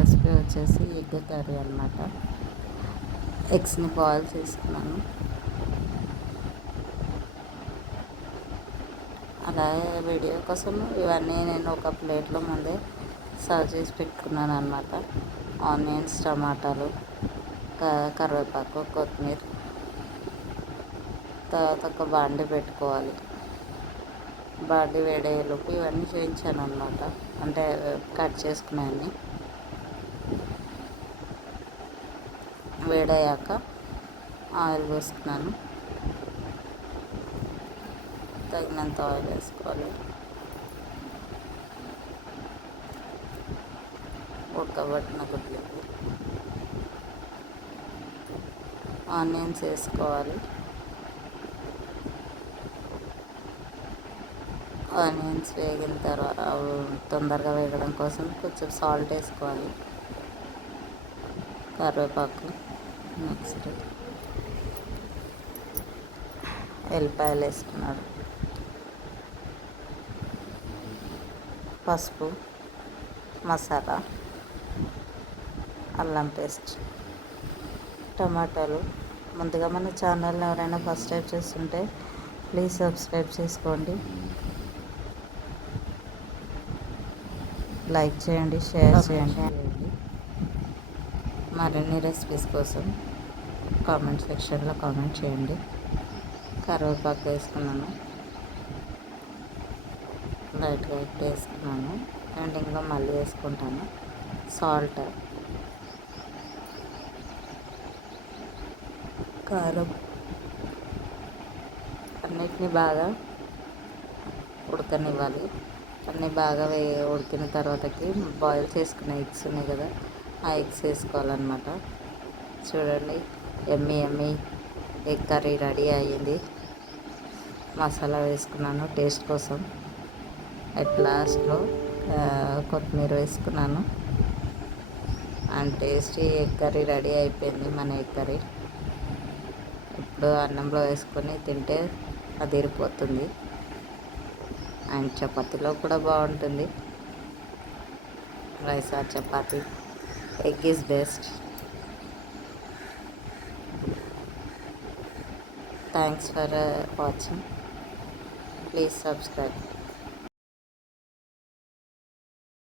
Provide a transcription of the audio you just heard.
Recipe వచ్చేసి egg curry అనమాట. ఎగ్స్ని బాయిల్ చేసుకున్నాను. అలాగే వీడియో కోసం ఇవన్నీ నేను ఒక ప్లేట్లో ముందే సర్వ్ చేసి పెట్టుకున్నాను అనమాట. ఆనియన్స్, టమాటాలు, కరివేపాకు, కొత్తిమీర. తర్వాత ఒక బాండి పెట్టుకోవాలి. బాండి వేడయ్యేలోపు ఇవన్నీ చేయించాను అనమాట. అంటే కట్ చేసుకున్నాయన్ని. వేడయ్యాక ఆయిల్ వేసుకున్నాను. తగినంత ఆయిల్ వేసుకోవాలి. ఉడకబట్టిన గుడ్లకి ఆనియన్స్ వేసుకోవాలి. ఆనియన్స్ వేగిన తర్వాత తొందరగా వేగడం కోసం కొంచెం సాల్ట్ వేసుకోవాలి. కరివేపాకు, నెక్స్ట్ ఎల్లిపాయలు వేసుకున్నాడు. పసుపు, మసాలా, అల్లం పేస్ట్, టమాటాలు. ముందుగా మన ఛానల్ని ఎవరైనా ఫస్ట్ టైం చూస్తుంటే ప్లీజ్ సబ్స్క్రైబ్ చేసుకోండి, లైక్ చేయండి, షేర్ చేయండి. మరిన్ని రెసిపీస్ కోసం కామెంట్ సెక్షన్లో కామెంట్ చేయండి. కరివేపాకు వేసుకున్నాను, లైట్గా ఎగ్ వేసుకున్నాను. ఎండింగ్లో మళ్ళీ వేసుకుంటాను. సాల్ట్, కారం అన్నిటినీ బాగా ఉడకనివ్వాలి. అన్నీ బాగా ఉడికిన తర్వాతకి బాయిల్ చేసుకున్న ఎగ్స్ ఉన్నాయి కదా, ఆ ఎగ్స్ వేసుకోవాలన్నమాట. చూడండి, ఎమ్మి ఎమ్మి ఎగ్ కర్రీ రెడీ అయ్యింది. మసాలా వేసుకున్నాను టేస్ట్ కోసం. అట్ లాస్ట్లో కొత్తిమీర వేసుకున్నాను. And tasty egg curry ready అయిపోయింది. మన ఎగ్ కర్రీ ఇప్పుడు అన్నంలో వేసుకొని తింటే అదిరిపోతుంది. అండ్ చపాతీలో కూడా బాగుంటుంది. Rice or chapati, egg is best. Thanks for watching. Please subscribe.